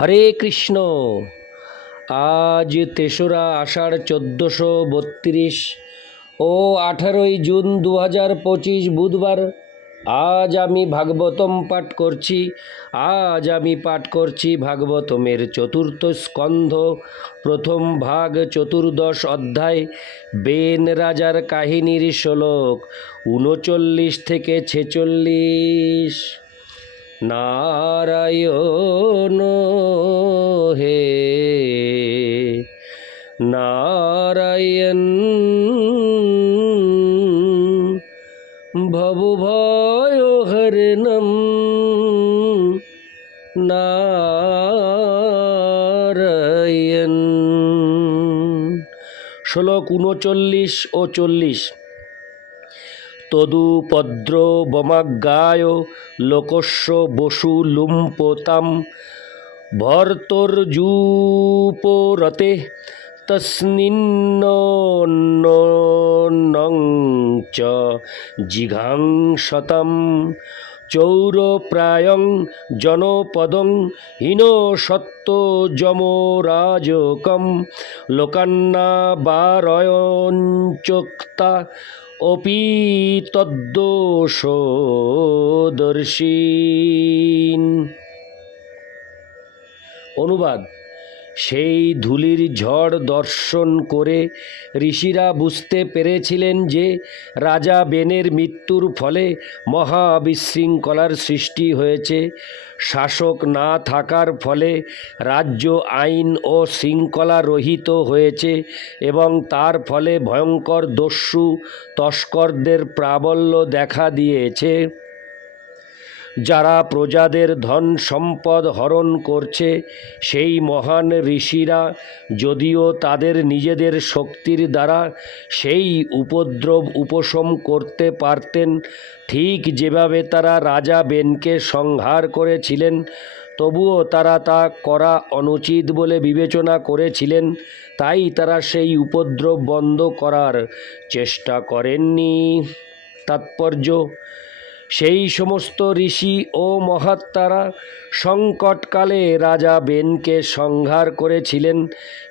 হরে কৃষ্ণ। আজ তেসরা আষাঢ় চোদ্দোশো বত্রিশ ও আঠারোই জুন দু হাজার পঁচিশ বুধবার। আজ আমি ভাগবতম পাঠ করছি। আজ আমি পাঠ করছি ভাগবতমের চতুর্থ স্কন্ধ, প্রথম ভাগ, চতুর্দশ অধ্যায়, বেন রাজার কাহিনীর শ্লোক, উনচল্লিশ থেকে ছেচল্লিশ। নারায়ণ হে নারায়ণ ভব ভয় হরণম নারায়ণ। শ্লোক উনচল্লিশ ও চল্লিশ। তদুপদ্র বমাজ্ঞায় লোকস্য বসু লুম্পতাম ভর্তর্যুপরতে তস্মিন্নং চ জিঘাংসতম চৌরপ্রায়ং জনপদং হীনসত্ত্ব যমরাজকম লোকান্না বারয়ঞ্চোক্তা অপি তদ্দোষদর্শীন অনুবাদ সেই ধুলির ঝড় দর্শন করে ঋষিরা বুঝতে পেরেছিলেন যে রাজা বেনের মৃত্যুর ফলে মহা বিশৃঙ্খলার সৃষ্টি হয়েছে। শাসক না থাকার ফলে রাজ্য আইন ও শৃঙ্খলা রহিত হয়েছে এবং তার ফলে ভয়ঙ্কর দস্যু, তস্করদের প্রাবল্য দেখা দিয়েছে। যারা প্রজাদের ধন সম্পদ হরণ করছে, সেই মহান ঋষিরা যদিও তাদের নিজেদের শক্তির দ্বারা সেই উপদ্রব উপশম করতে পারতেন, ঠিক যেভাবে তারা রাজা বেনকে সংহার করেছিলেন, তবুও তারা তা করা অনুচিত বলে বিবেচনা করেছিলেন, তাই তারা সেই উপদ্রব বন্ধ করার চেষ্টা করেননি। তাৎপর্য সেই সমস্ত ঋষি ও মহাত্মারা সংকটকালে রাজা বেনকে সংহার করেছিলেন।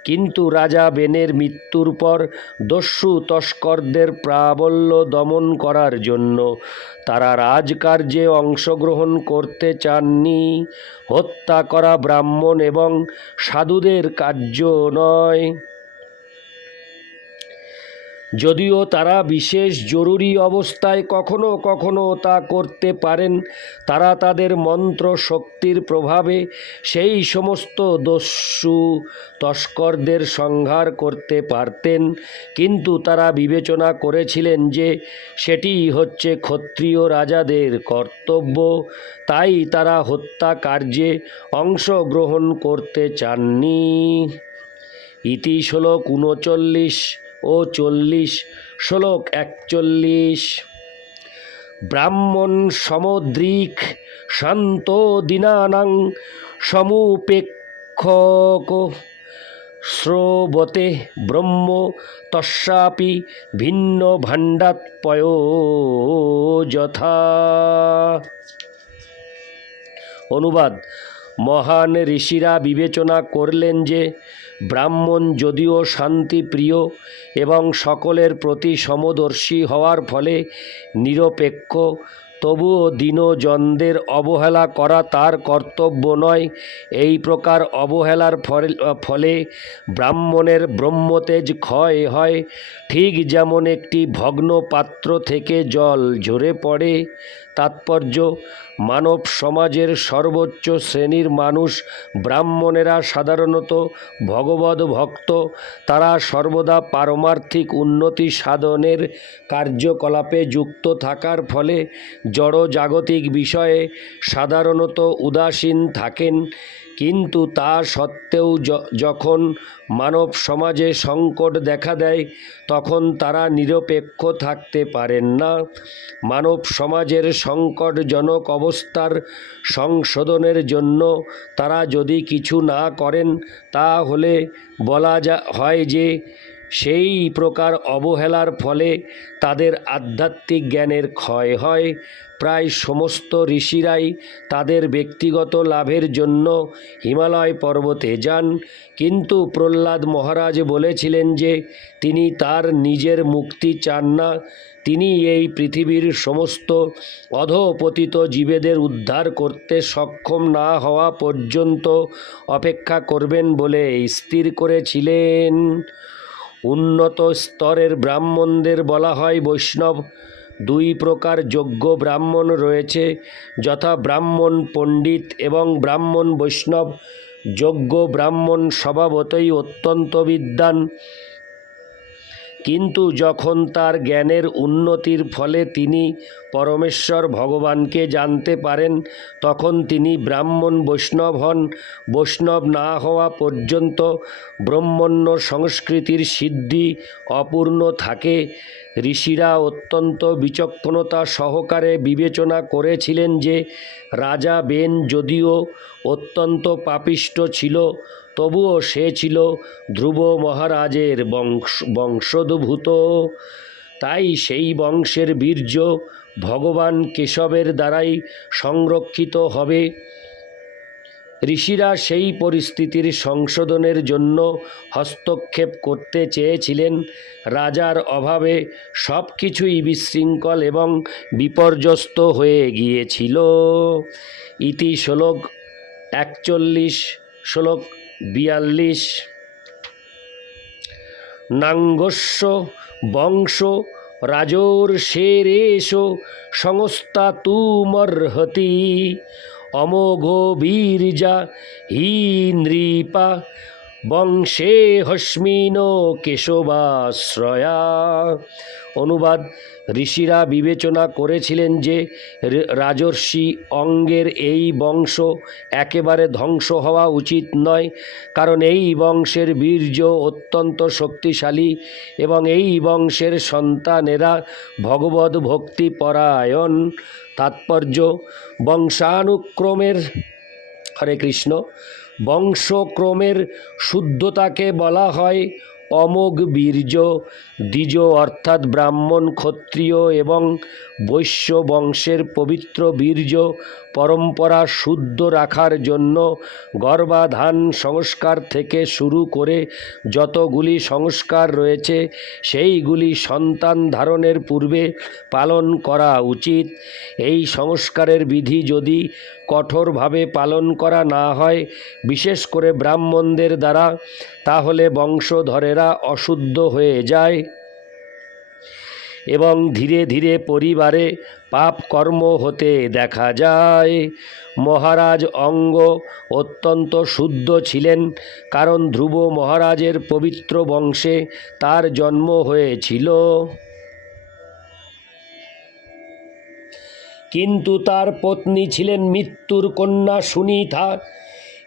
কিন্তু রাজা বেনের মৃত্যুর পর দস্যু তস্করদের প্রাবল্য দমন করার জন্য তারা রাজকার্যে অংশগ্রহণ করতে চাননি। হত্যা করা ব্রাহ্মণ এবং সাধুদের কার্য নয়। যদিও তারা বিশেষ জরুরি অবস্থায় কখনো কখনো তা করতে পারেন, তারা তাদের মন্ত্র শক্তির প্রভাবে সেই সমস্ত দস্যু তস্করদের সংহার করতে পারতেন, কিন্তু তারা বিবেচনা করেছিলেন যে সেটি হচ্ছে ক্ষত্রিয় রাজাদের কর্তব্য, তাই তারা হত্যা কার্যে অংশগ্রহণ করতে চাননি। ইতি শ্লোক উনচল্লিশ। ও চল্লিশ, শ্লোক একচল্লিশ। ব্রাহ্মণ সমদ্রিক শান্ত দিনানাং সমুপেক্ষক। শ্রবতে ব্রহ্ম তস্যাপি ভিন্ন ভাণ্ডাৎপয় যথা। অনুবাদ, মহান ঋষিরা বিবেচনা করলেন যে ব্রাহ্মণ যদিও শান্তিপ্রিয় এবং সকলের প্রতি সমদর্শী হওয়ার ফলে নিরপেক্ষ, তবুও দীনজনদের অবহেলা করা তার কর্তব্য নয়। এই প্রকার অবহেলার ফলে ব্রাহ্মণের ব্রহ্মতেজ ক্ষয় হয়। ঠিক যেমন একটি ভগ্ন পাত্র থেকে জল ঝরে পড়ে তাৎপর্য, মানব সমাজের সর্বোচ্চ শ্রেণির মানুষ ব্রাহ্মণেরা সাধারণত ভগবদ ভক্ত। তারা সর্বদা পারমার্থিক উন্নতি সাধনের কার্যকলাপে যুক্ত থাকার ফলে জড়জাগতিক বিষয়ে সাধারণত উদাসীন থাকেন। কিন্তু তা সত্ত্বেও যখন মানব সমাজে সংকট দেখা দেয়, তখন তারা নিরপেক্ষ থাকতে পারেন না। মানব সমাজের সংকটজনক অবস্থার সংশোধনের জন্য তারা যদি কিছু না করেন, তাহলে বলা যা, হয় যে সেই প্রকার অবহেলার ফলে তাদের আধ্যাত্মিক জ্ঞানের ক্ষয় হয়। প্রায় সমস্ত ঋষিরাই তাদের ব্যক্তিগত লাভের জন্য হিমালয় পর্বতে যান। কিন্তু প্রহ্লাদ মহারাজ বলেছিলেন যে, তিনি তার নিজের মুক্তি চান না। তিনি এই পৃথিবীর সমস্ত অধপতিত জীবেদের উদ্ধার করতে সক্ষম না হওয়া পর্যন্ত অপেক্ষা করবেন বলে স্থির করেছিলেন। উন্নত স্তরের ব্রাহ্মণদের বলা হয় বৈষ্ণব। দুই প্রকার যোগ্য ব্রাহ্মণ রয়েছে, যথা ব্রাহ্মণ পণ্ডিত এবং ব্রাহ্মণ বৈষ্ণব। যোগ্য ব্রাহ্মণ স্বভাবতই অত্যন্ত বিদ্যান কিন্তু যখন তার জ্ঞানের উন্নতির ফলে তিনি পরমেশ্বর ভগবানকে জানতে পারেন, তখন তিনি ব্রাহ্মণ বৈষ্ণব হন। বৈষ্ণব না হওয়া পর্যন্ত ব্রহ্মণ্য সংস্কৃতির সিদ্ধি অপূর্ণ থাকে। ঋষিরা অত্যন্ত বিচক্ষণতা সহকারে বিবেচনা করেছিলেন যে, রাজা বেন যদিও অত্যন্ত পাপিষ্ট ছিল, তবুও সে ছিল ধ্রুব মহারাজের বংশ, বংশোদ্ভূত। তাই সেই বংশের বীর্য ভগবান কেশবের দ্বারাই সংরক্ষিত হবে। ঋষিরা সেই পরিস্থিতির সংশোধনের জন্য হস্তক্ষেপ করতে চেয়েছিলেন। রাজার অভাবে সব কিছুই বিশৃঙ্খল এবং বিপর্যস্ত হয়ে গিয়েছিল। ইতি শ্লোক একচল্লিশ, শ্লোক বিয়াল্লিশ। নাঙ্গস্য বংশ রাজোর শেরেশ সংস্থা তুমর্হতি অমোঘ বীর্যা হি নৃপা বংশে হস্মিন কেশবাশ্রয়া। অনুবাদ, ঋষিরা বিবেচনা করেছিলেন যে রাজর্ষি অঙ্গের এই বংশ একেবারে ধ্বংস হওয়া উচিত নয়, কারণ এই বংশের বীর্য অত্যন্ত শক্তিশালী এবং এই বংশের সন্তানেরা ভগবত ভক্তি পরায়ণ। তাৎপর্য, বংশানুক্রমের, হরে কৃষ্ণ বংশক্রমের শুদ্ধতাকে বলা হয় অমোঘ বীর্য, দ্বিজ অর্থাৎ ব্রাহ্মণ ক্ষত্রিয় এবং বৈশ্য বংশের পবিত্র বীর্য পরম্পরা শুদ্ধ রাখার জন্য গর্ভাধান সংস্কার থেকে শুরু করে যতগুলি সংস্কার রয়েছে, সেইগুলি সন্তান ধারণের পূর্বে পালন করা উচিত। এই সংস্কারের বিধি যদি কঠোরভাবে পালন করা না হয়, বিশেষ করে ব্রাহ্মণদের দ্বারা তাহলে বংশধরেরা অশুদ্ধ হয়ে যায়। এবং ধীরে ধীরে পরিবারে পাপ কর্ম হতে দেখা যায়। মহারাজ অঙ্গ অত্যন্ত শুদ্ধ ছিলেন, কারণ ধ্রুব মহারাজের পবিত্র বংশে তার জন্ম হয়েছিল। কিন্তু তার পত্নী ছিলেন মৃত্যুর কন্যা সুনীতা।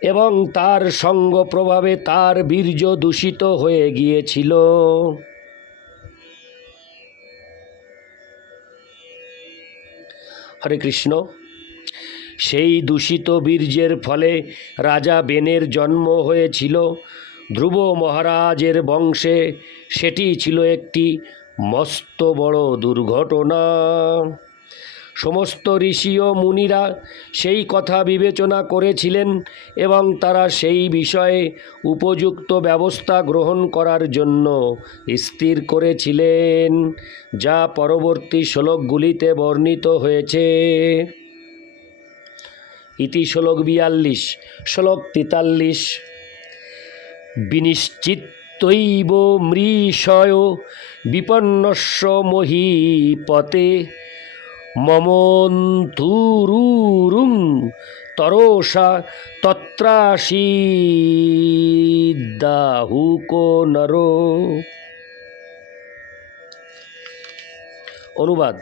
এবং তার সঙ্গ প্রভাবে তার বীর্য দূষিত হয়ে গিয়েছিল। হরে কৃষ্ণ। সেই দূষিত বীর্যের ফলে রাজা বেনের জন্ম হয়েছিল। ধ্রুব মহারাজের বংশে সেটি ছিল একটি মস্ত বড় দুর্ঘটনা। সমস্ত ঋষি ও মুনিরা সেই কথা বিবেচনা করেছিলেন এবং তারা সেই বিষয়ে উপযুক্ত ব্যবস্থা গ্রহণ করার জন্য স্থির করেছিলেন, যা পরবর্তী শ্লোকগুলিতে বর্ণিত হয়েছে। ইতি শ্লোক বিয়াল্লিশ, শ্লোক তেতাল্লিশ। বিনিশ্চিতৈব মৃষয় বিপন্নস্য মহীপতে মমন্তুরুরুং তরসা তত্রাসীদাহুকো নর। অনুবাদ,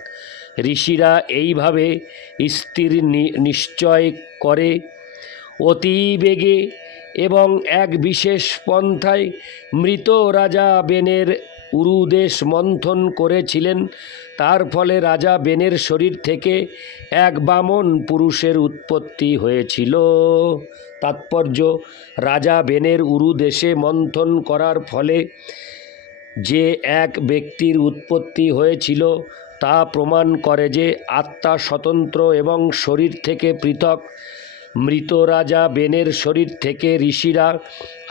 ঋষিরা এইভাবে স্থির নিশ্চয় করে অতি বেগে এবং এক বিশেষ পন্থায় মৃত রাজা বেনের উরুদেশ মন্থন করেছিলেন তার ফলে রাজা বেনের শরীর থেকে এক বামন পুরুষের উৎপত্তি হয়েছিল। তাৎপর্য, রাজা বেনের উরুদেশে মন্থন করার ফলে যে এক ব্যক্তির উৎপত্তি হয়েছিল, তা প্রমাণ করে যে আত্মা স্বতন্ত্র এবং শরীর থেকে পৃথক মৃত রাজা বেনের শরীর থেকে ঋষিরা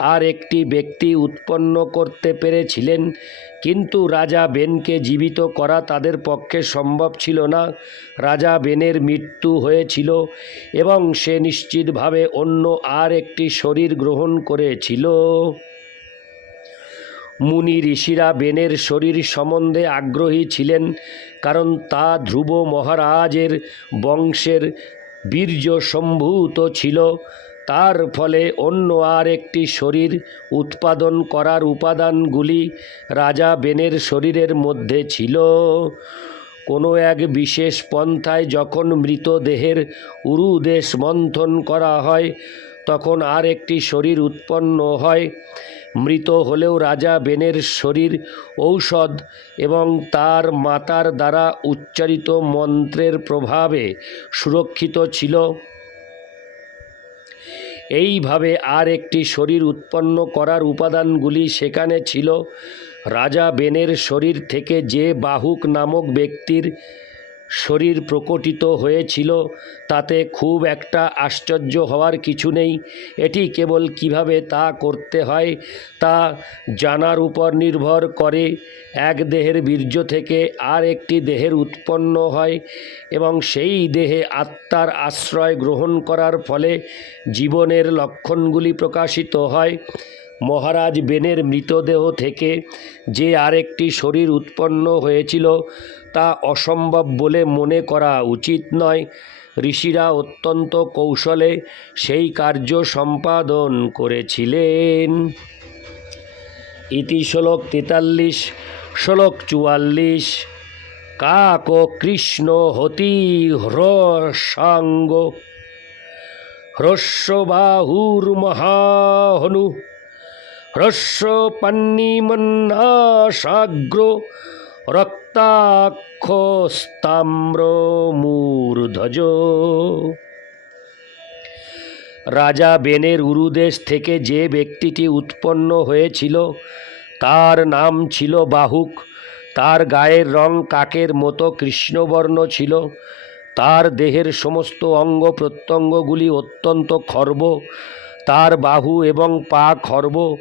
আর একটি ব্যক্তি উৎপন্ন করতে পেরেছিলেন, কিন্তু রাজা বেনকে জীবিত করা তাদের পক্ষে সম্ভব ছিল না। রাজা বেনের মৃত্যু হয়েছিল এবং সে নিশ্চিতভাবে অন্য আর একটি শরীর গ্রহণ করেছিল। মুনি ঋষিরা বেনের শরীর সম্বন্ধে আগ্রহী ছিলেন, কারণ তা ধ্রুব মহারাজের বংশের বীর্য সম্ভূত ছিল। তার ফলে অন্য আর একটি শরীর উৎপাদন করার উপাদানগুলি রাজা বেনের শরীরের মধ্যে ছিল। কোনো এক বিশেষ পন্থায় যখন মৃতদেহের উরুদেশ মন্থন করা হয়, তখন আর একটি শরীর উৎপন্ন হয়। মৃত হলেও রাজা বেনের শরীর, ঔষধ এবং তার মাতার দ্বারা উচ্চারিত মন্ত্রের প্রভাবে সুরক্ষিত ছিল। এইভাবে আর একটি শরীর উৎপন্ন করার উপাদানগুলি সেখানে ছিল। রাজা বেনের শরীর থেকে যে বাহুক নামক ব্যক্তির শরীর প্রকটিত হয়েছিল, তাতে খুব একটা আশ্চর্য হওয়ার কিছু নেই। এটি কেবল কীভাবে তা করতে হয় তা জানার উপর নির্ভর করে। এক দেহের বীর্য থেকে আর একটি দেহের উৎপন্ন হয় এবং সেই দেহে আত্মার আশ্রয় গ্রহণ করার ফলে জীবনের লক্ষণগুলি প্রকাশিত হয়। মহারাজ বেনের মৃতদেহ থেকে যে আরেকটি শরীর উৎপন্ন হয়েছিল তা অসম্ভব বলে মনে করা উচিত নয়। ঋষিরা অত্যন্ত কৌশলে সেই কার্য সম্পাদন করেছিলেন। ইতি শ্লোক তেতাল্লিশ, শ্লোক চুয়াল্লিশ। কাক কৃষ্ণ হতি হ্রসাঙ্গ। হ্রস্ববাহুর মহাহনু। হ্রস্ব পান্নিমন্নাসাগ্র রক্তাক্ষ স্তাম্র মূর্ধজ রাজা বেনের উরুদেশ থেকে যে ব্যক্তিটি উৎপন্ন হয়েছিল, তার নাম ছিল বাহুক। তার গায়ের রং কাকের মতো কৃষ্ণবর্ণ ছিল। তার দেহের সমস্ত অঙ্গ প্রত্যঙ্গগুলি অত্যন্ত খর্ব। তার বাহু এবং পা খর্ব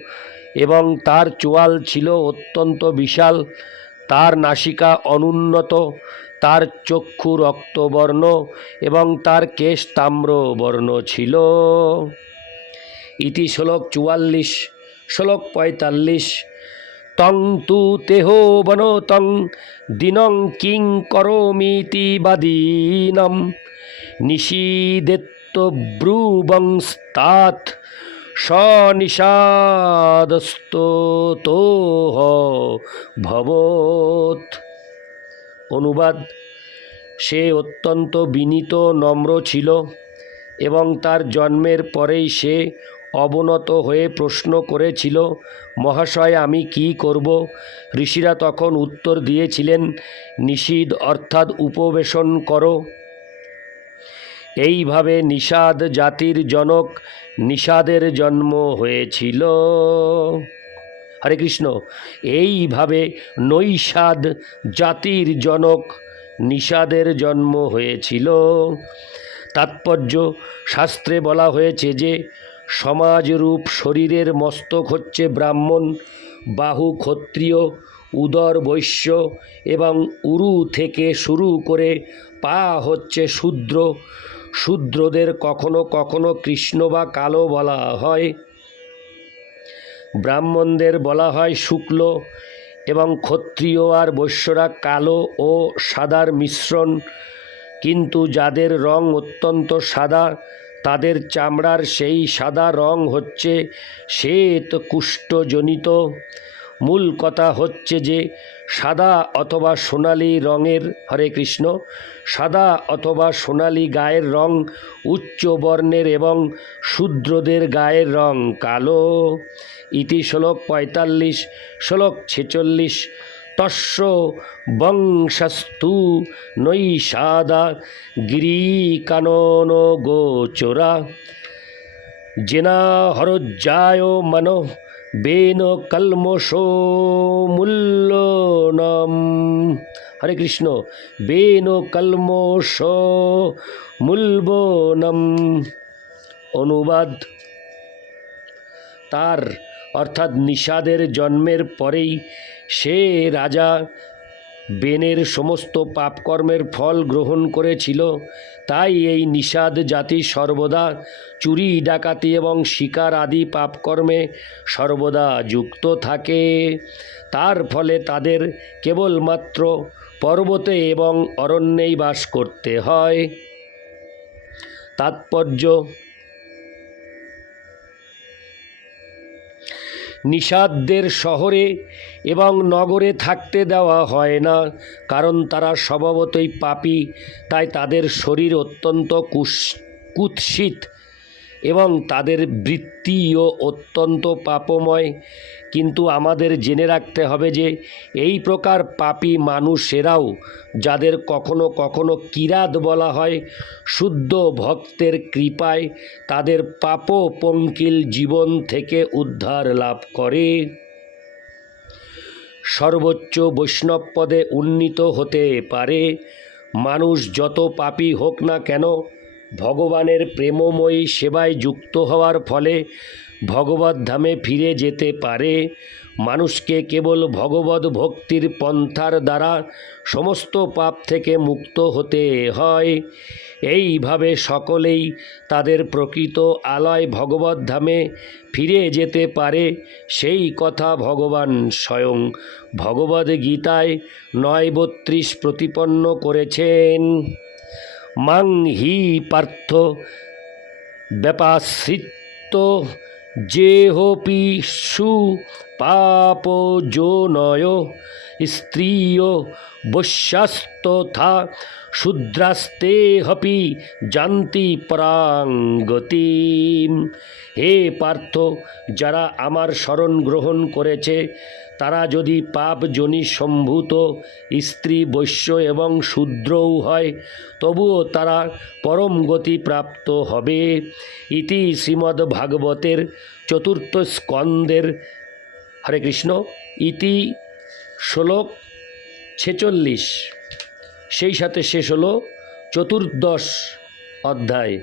এবং তার চোয়াল ছিল অত্যন্ত বিশাল। তার নাসিকা অনুন্নত, তার চক্ষু রক্তবর্ণ এবং তার কেশ তাম্র বর্ণ ছিল। ইতি শ্লোক চুয়াল্লিশ, শ্লোক পঁয়তাল্লিশ। তং তু তেহ বন তং দিনং কিং করমিতি বাদীনম। নিষীদেত্ত ব্রুবংস্তাৎ স্বনিষাদস্তো ভবত অনুবাদ, সে অত্যন্ত বিনীত, নম্র ছিল এবং তার জন্মের পরেই সে অবনত হয়ে প্রশ্ন করেছিল, মহাশয়, আমি কি করব? ঋষিরা তখন উত্তর দিয়েছিলেন, নিষিদ্ধ অর্থাৎ উপবেশন করো। এইভাবে নিষাদ জাতির জনক নিষাদের জন্ম হয়েছিল। হরে কৃষ্ণ, এইভাবে নৈষাদ জাতির জনক নিষাদের জন্ম হয়েছিল। তাৎপর্য শাস্ত্রে বলা হয়েছে যে, সমাজরূপ শরীরের মস্তক হচ্ছে ব্রাহ্মণ, বাহু ক্ষত্রিয়, উদর বৈশ্য এবং উরু থেকে শুরু করে পা হচ্ছে শূদ্র শূদ্রদের কখনো কখনো কৃষ্ণ বা কালো বলা হয়। ব্রাহ্মণদের বলা হয় শুক্ল এবং ক্ষত্রিয় আর বৈশ্যরা কালো ও সাদার মিশ্রণ। কিন্তু যাদের রং অত্যন্ত সাদা, তাদের চামড়ার সেই সাদা রং হচ্ছে শ্বেত কুষ্ঠজনিত মূল কথা হচ্ছে যে সাদা অথবা সোনালি রঙের হরে কৃষ্ণ, সাদা অথবা সোনালি গায়ের রং উচ্চ বর্ণের এবং শূদ্রদের গায়ের রং কালো। ইতি শ্লোক পঁয়তাল্লিশ, শ্লোক ছেচল্লিশ, তস্য বংশস্তু নৈষাদা গিরিকানন গোচরা জেনা হরজ্জায় মন বেন কলমশ মূল্যনম। হরে কৃষ্ণ, বেন কলমশ মূলবনম অনুবাদ, তার অর্থাৎ নিষাদের জন্মের পরেই সে রাজা বেনের সমস্ত পাপকর্মের ফল গ্রহণ করেছিল। তাই এই নিষাদ জাতি সর্বদা চুরি, ডাকাতি এবং শিকার আদি পাপকর্মে সর্বদা যুক্ত থাকে। তার ফলে তাদের কেবলমাত্র পর্বতে এবং অরণ্যেই বাস করতে হয়। তাৎপর্য নিষাদদের শহরে এবং নগরে থাকতে দেওয়া হয় না, কারণ তারা স্বভাবতই পাপি, তাই তাদের শরীর অত্যন্ত কুৎসিত। এবং তাদের বৃত্তিও অত্যন্ত পাপময়। কিন্তু আমাদের জেনে রাখতে হবে যে, এই প্রকার পাপী মানুষেরাও, যাদের কখনো কখনো কিরাত বলা হয়, শুদ্ধ ভক্তের কৃপায় তাদের পাপ পঙ্কিল জীবন থেকে উদ্ধার লাভ করে। সর্বোচ্চ বৈষ্ণব পদে উন্নীত হতে পারে। মানুষ যত পাপী হোক না কেন ভগবানের প্রেমময়ী সেবায় যুক্ত হওয়ার ফলে ভগবত ধামে ফিরে যেতে পারে। মানুষকে কেবল ভগবত ভক্তির পন্থার দ্বারা সমস্ত পাপ থেকে মুক্ত হতে হয়। এইভাবে সকলেই তাদের প্রকৃত আলয় ভগবত ধামে ফিরে যেতে পারে। সেই কথা ভগবান স্বয়ং ভগবদ গীতায় নয় বত্রিশ প্রতিপন্ন করেছেন। মাং হি পার্থ ব্যাপাশ্রিত যেহপি সু পাপ নয় স্ত্রিয় বস্যাস্তথা শূদ্রাস্তে হপি জান্তি পরাঙ্গতিম হে পার্থ, যারা আমার শরণ গ্রহণ করেছে, তারা যদি পাপ জনি সম্ভূত, স্ত্রী বৈশ্য এবং শূদ্রও হয়, তবুও তারা পরম গতি প্রাপ্ত হবে। ইতি শ্রীমদ্ভাগবতের চতুর্থ স্কন্দের হরে কৃষ্ণ, ইতি শ্লোক ছেচল্লিশ। সেই সাথে শেষ হলো চতুর্দশ অধ্যায়।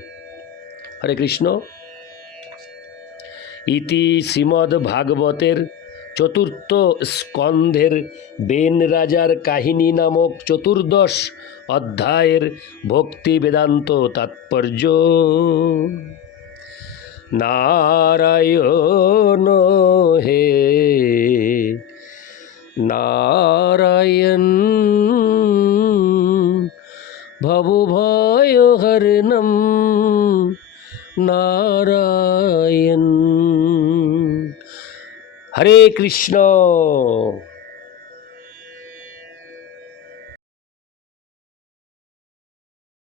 হরে কৃষ্ণ। ইতি শ্রীমদ্ ভাগবতের চতুর্থ স্কন্ধের বেন রাজার কাহিনী নামক চতুর্দশ অধ্যায়ের ভক্তি বেদান্ত তাৎপর্য। নারায়ণ হে নারায়ণ ভবভয় হরণম নারায়ণ হরে কৃষ্ণ